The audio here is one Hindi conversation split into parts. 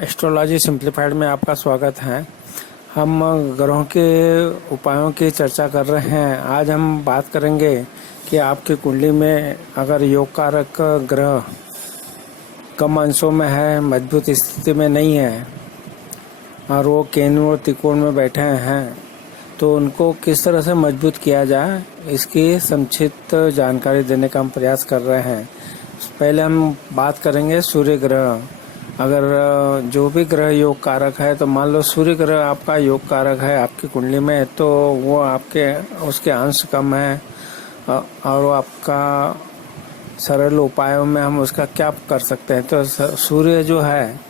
एस्ट्रोलॉजी सिंप्लीफाइड में आपका स्वागत है। हम ग्रहों के उपायों की चर्चा कर रहे हैं। आज हम बात करेंगे कि आपकी कुंडली में अगर योग कारक ग्रह कम अंशों में है, मजबूत स्थिति में नहीं है और वो केंद्र और त्रिकोण में बैठे हैं, तो उनको किस तरह से मजबूत किया जाए, इसकी संक्षिप्त जानकारी देने का हम प्रयास कर रहे हैं। पहले हम बात करेंगे सूर्य ग्रह। अगर जो भी ग्रह योग कारक है, तो मान लो सूर्य ग्रह आपका योग कारक है आपकी कुंडली में, तो वो आपके उसके अंश कम है और वो आपका सरल उपायों में हम उसका क्या कर सकते हैं। तो सूर्य जो है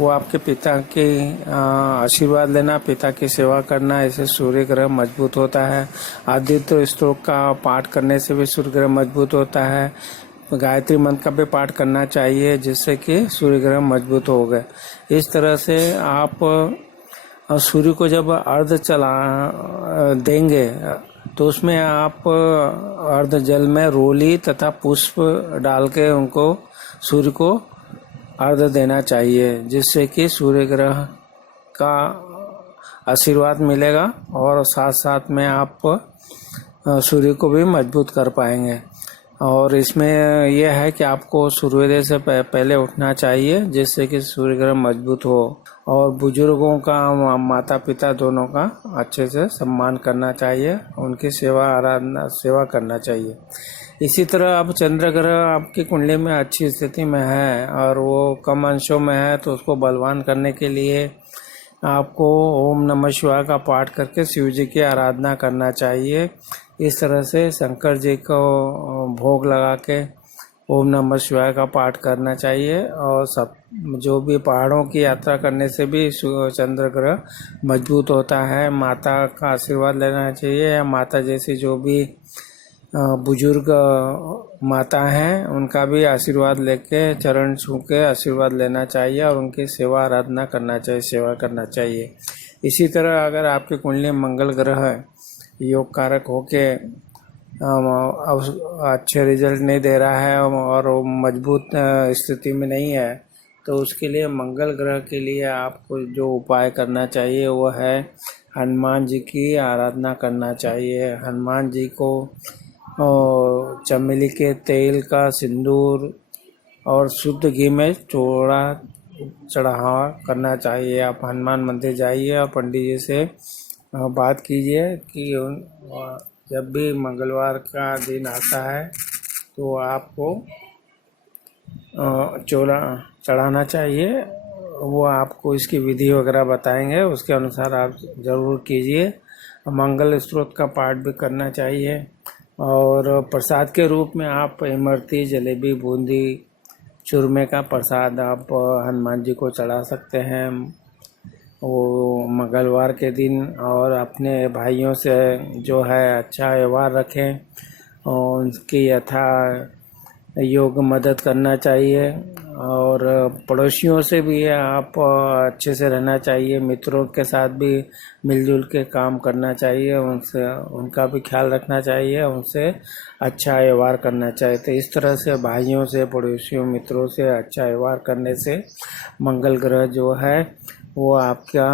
वो आपके पिता के आशीर्वाद लेना, पिता की सेवा करना, इससे सूर्य ग्रह मजबूत होता है। आदित्य स्तोत्र का पाठ करने से भी सूर्य ग्रह मजबूत होता है। गायत्री मंत्र का भी पाठ करना चाहिए, जिससे कि सूर्य ग्रह मजबूत हो गए। इस तरह से आप सूर्य को जब अर्ध चला देंगे, तो उसमें आप अर्ध जल में रोली तथा पुष्प डाल के उनको सूर्य को अर्ध देना चाहिए, जिससे कि सूर्य ग्रह का आशीर्वाद मिलेगा और साथ साथ में आप सूर्य को भी मजबूत कर पाएंगे। और इसमें यह है कि आपको सूर्योदय से पहले उठना चाहिए, जिससे कि सूर्य ग्रह मजबूत हो। और बुजुर्गों का, माता पिता दोनों का अच्छे से सम्मान करना चाहिए, उनकी सेवा करना चाहिए। इसी तरह अब चंद्र ग्रह आपकी कुंडली में अच्छी स्थिति में है और वो कम अंशों में है, तो उसको बलवान करने के लिए आपको ओम नमः शिवाय का पाठ करके शिव जी की आराधना करना चाहिए। इस तरह से शंकर जी को भोग लगा के ओम नमः शिवाय का पाठ करना चाहिए। और सब जो भी पहाड़ों की यात्रा करने से भी चंद्र ग्रह मजबूत होता है। माता का आशीर्वाद लेना चाहिए, या माता जैसी जो भी बुजुर्ग माता हैं उनका भी आशीर्वाद लेके चरण छू के आशीर्वाद लेना चाहिए और उनकी सेवा आराधना करना चाहिए, सेवा करना चाहिए। इसी तरह अगर आपकी कुंडली में मंगल ग्रह योग कारक होके अच्छे रिजल्ट नहीं दे रहा है और मजबूत स्थिति में नहीं है, तो उसके लिए मंगल ग्रह के लिए आपको जो उपाय करना चाहिए वो है हनुमान जी की आराधना करना चाहिए। हनुमान जी को चमेली के तेल का सिंदूर और शुद्ध घी में चोड़ा चढ़ावा करना चाहिए। आप हनुमान मंदिर जाइए और पंडित जी से बात कीजिए कि जब भी मंगलवार का दिन आता है तो आपको चोला चढ़ाना चाहिए। वो आपको इसकी विधि वगैरह बताएंगे, उसके अनुसार आप ज़रूर कीजिए। मंगल स्तोत्र का पाठ भी करना चाहिए। और प्रसाद के रूप में आप इमरती, जलेबी, बूंदी, चूरमे का प्रसाद आप हनुमान जी को चढ़ा सकते हैं वो मंगलवार के दिन। और अपने भाइयों से जो है अच्छा व्यवहार रखें और उनकी यथा योग मदद करना चाहिए। और पड़ोसियों से भी आप अच्छे से रहना चाहिए, मित्रों के साथ भी मिलजुल के काम करना चाहिए, उनसे उनका भी ख्याल रखना चाहिए, उनसे अच्छा व्यवहार करना चाहिए। तो इस तरह से भाइयों से, पड़ोसियों, मित्रों से अच्छा व्यवहार करने से मंगल ग्रह जो है वो आपका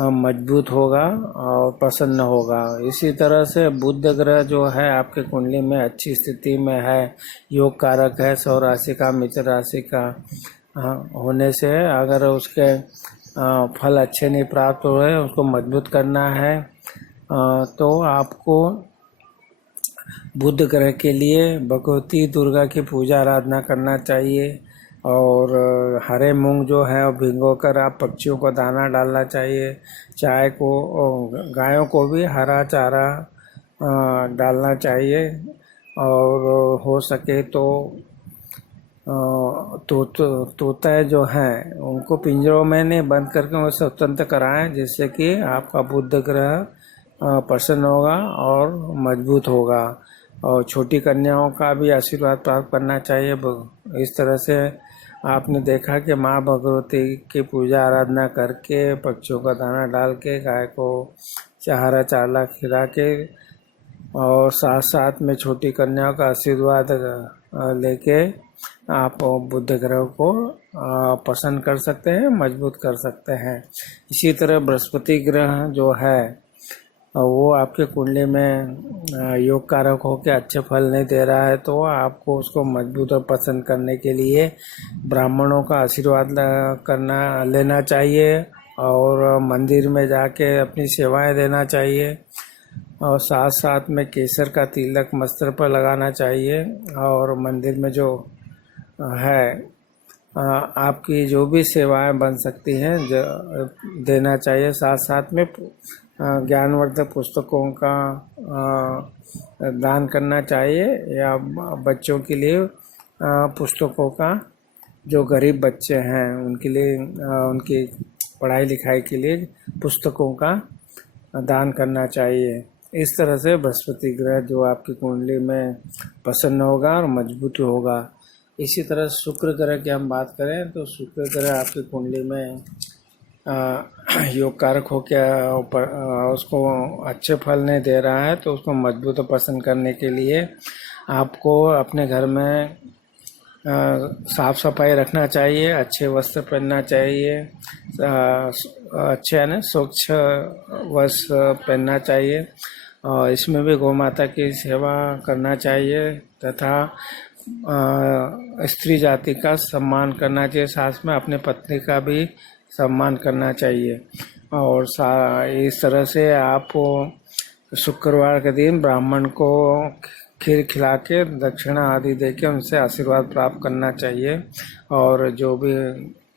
मजबूत होगा और प्रसन्न होगा। इसी तरह से बुध ग्रह जो है आपके कुंडली में अच्छी स्थिति में है, योग कारक है, सौ राशि का, मित्र राशि का होने से अगर उसके फल अच्छे नहीं प्राप्त हो रहे, उसको मजबूत करना है, तो आपको बुध ग्रह के लिए भगवती दुर्गा की पूजा आराधना करना चाहिए। और हरे मूंग जो है वो भिगो कर आप पक्षियों को दाना डालना चाहिए। चाय को, गायों को भी हरा चारा डालना चाहिए। और हो सके तो तोता जो हैं उनको पिंजरों में नहीं बंद करके उन्हें स्वतंत्र कराएं, जिससे कि आपका बुध ग्रह प्रसन्न होगा और मजबूत होगा। और छोटी कन्याओं का भी आशीर्वाद प्राप्त करना चाहिए। इस तरह से आपने देखा कि माँ भगवती की पूजा आराधना करके, पक्षियों का दाना डाल के, गाय को हरा चारा खिला के और साथ साथ में छोटी कन्याओं का आशीर्वाद लेके आप बुध ग्रह को प्रसन्न कर सकते हैं, मजबूत कर सकते हैं। इसी तरह बृहस्पति ग्रह जो है वो आपके कुंडली में योग कारक होकर अच्छे फल नहीं दे रहा है, तो आपको उसको मजबूत और प्रसन्न करने के लिए ब्राह्मणों का आशीर्वाद लेना चाहिए और मंदिर में जाके अपनी सेवाएं देना चाहिए और साथ साथ में केसर का तिलक मस्तर पर लगाना चाहिए और मंदिर में जो है आपकी जो भी सेवाएं बन सकती हैं देना चाहिए। साथ साथ में ज्ञानवर्धक पुस्तकों का दान करना चाहिए या बच्चों के लिए पुस्तकों का, जो गरीब बच्चे हैं उनके लिए उनकी पढ़ाई लिखाई के लिए पुस्तकों का दान करना चाहिए। इस तरह से बृहस्पति ग्रह जो आपकी कुंडली में प्रसन्न होगा और मजबूत होगा। इसी तरह शुक्र ग्रह की हम बात करें तो शुक्र ग्रह आपकी कुंडली में योग कारक हो क्या उसको अच्छे फल नहीं दे रहा है, तो उसको मजबूत और प्रसन्न करने के लिए आपको अपने घर में साफ सफाई रखना चाहिए, अच्छे वस्त्र पहनना चाहिए, अच्छे है ना स्वच्छ वस्त्र पहनना चाहिए और इसमें भी गौ माता की सेवा करना चाहिए तथा स्त्री जाति का सम्मान करना चाहिए, साथ में अपने पत्नी का भी सम्मान करना चाहिए। और इस तरह से आप शुक्रवार के दिन ब्राह्मण को खीर खिला के दक्षिणा आदि दे के उनसे आशीर्वाद प्राप्त करना चाहिए और जो भी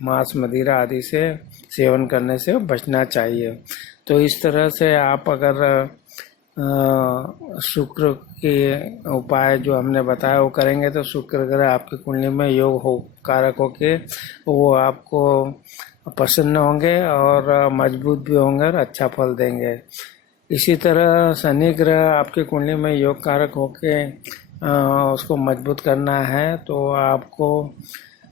मांस मदिरा आदि से सेवन करने से बचना चाहिए। तो इस तरह से आप अगर शुक्र के उपाय जो हमने बताया वो करेंगे तो शुक्र ग्रह आपकी कुंडली में योग हो कारक होके वो आपको प्रसन्न होंगे और मजबूत भी होंगे और अच्छा फल देंगे। इसी तरह शनि ग्रह आपकी कुंडली में योग कारक होके उसको मजबूत करना है तो आपको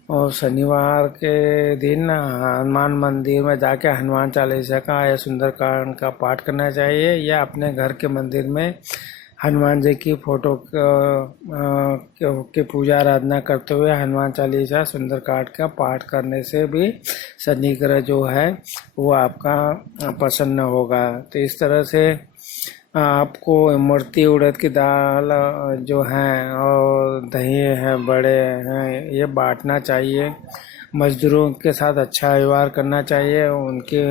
और शनिवार के दिन हनुमान मंदिर में जाके हनुमान चालीसा का या सुंदरकांड का पाठ करना चाहिए या अपने घर के मंदिर में हनुमान जी की फोटो की पूजा आराधना करते हुए हनुमान चालीसा सुंदरकांड का पाठ करने से भी शनि ग्रह जो है वो आपका प्रसन्न होगा। तो इस तरह से आपको इमरती उड़द की दाल जो है और दही है बड़े हैं ये बांटना चाहिए, मजदूरों के साथ अच्छा व्यवहार करना चाहिए, उनके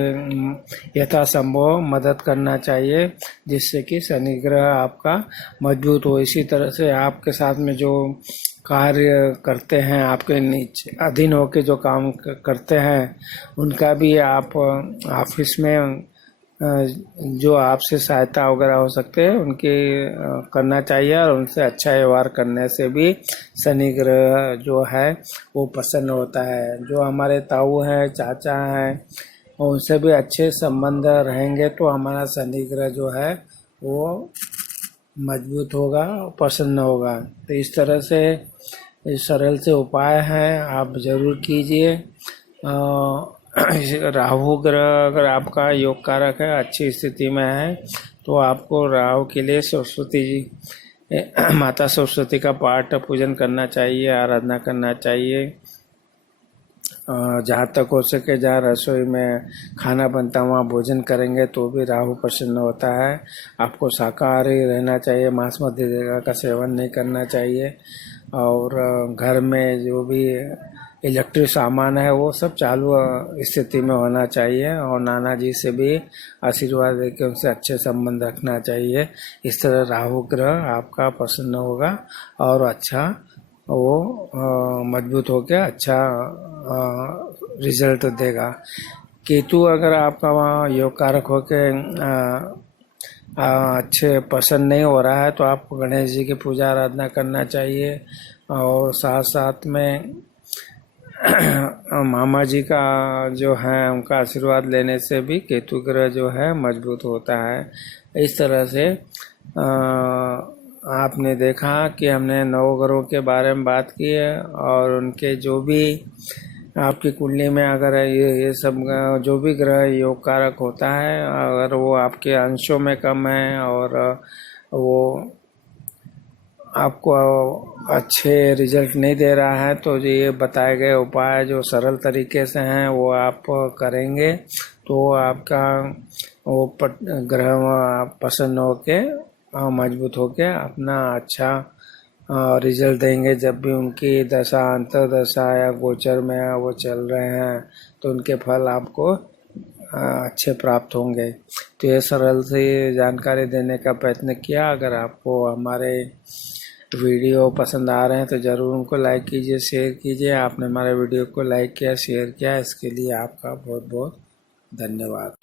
यथासंभव मदद करना चाहिए जिससे कि शनि ग्रह आपका मजबूत हो। इसी तरह से आपके साथ में जो कार्य करते हैं आपके नीचे अधीन होकर जो काम करते हैं उनका भी आप ऑफिस में जो आपसे सहायता वगैरह हो सकते हैं उनकी करना चाहिए और उनसे अच्छा व्यवहार करने से भी शनि ग्रह जो है वो प्रसन्न होता है। जो हमारे ताऊ हैं चाचा हैं उनसे भी अच्छे संबंध रहेंगे तो हमारा शनि ग्रह जो है वो मजबूत होगा प्रसन्न होगा। तो इस तरह से सरल से उपाय हैं, आप ज़रूर कीजिए। राहु ग्रह अगर आपका योग कारक है अच्छी स्थिति में है तो आपको राहु के लिए सरस्वती जी माता सरस्वती का पाठ पूजन करना चाहिए, आराधना करना चाहिए। जहाँ तक हो सके जहाँ रसोई में खाना बनता वहाँ भोजन करेंगे तो भी राहु प्रसन्न होता है। आपको शाकाहारी रहना चाहिए, मांस मदिरा का सेवन नहीं करना चाहिए और घर में जो भी इलेक्ट्रिक सामान है वो सब चालू स्थिति में होना चाहिए और नाना जी से भी आशीर्वाद देकर उनसे अच्छे संबंध रखना चाहिए। इस तरह राहु ग्रह आपका प्रसन्न होगा और अच्छा वो मजबूत होकर अच्छा रिजल्ट देगा। केतु अगर आपका वहाँ योग कारक होकर अच्छे पसंद नहीं हो रहा है तो आपको गणेश जी की पूजा आराधना करना चाहिए और साथ साथ में मामा जी का जो है उनका आशीर्वाद लेने से भी केतु ग्रह जो है मजबूत होता है। इस तरह से आपने देखा कि हमने नवग्रहों के बारे में बात की है और उनके जो भी आपकी कुंडली में अगर ये सब जो भी ग्रह योग कारक होता है अगर वो आपके अंशों में कम है और वो आपको अच्छे रिजल्ट नहीं दे रहा है तो ये बताए गए उपाय जो सरल तरीके से हैं वो आप करेंगे तो आपका वो ग्रह प्रसन्न होके मजबूत होके अपना अच्छा रिजल्ट देंगे। जब भी उनकी दशा अंतर्दशा या गोचर में वो चल रहे हैं तो उनके फल आपको अच्छे प्राप्त होंगे। तो ये सरल सी जानकारी देने का प्रयत्न किया। अगर आपको हमारे वीडियो पसंद आ रहे हैं तो ज़रूर उनको लाइक कीजिए, शेयर कीजिए। आपने हमारे वीडियो को लाइक किया, शेयर किया, इसके लिए आपका बहुत बहुत धन्यवाद।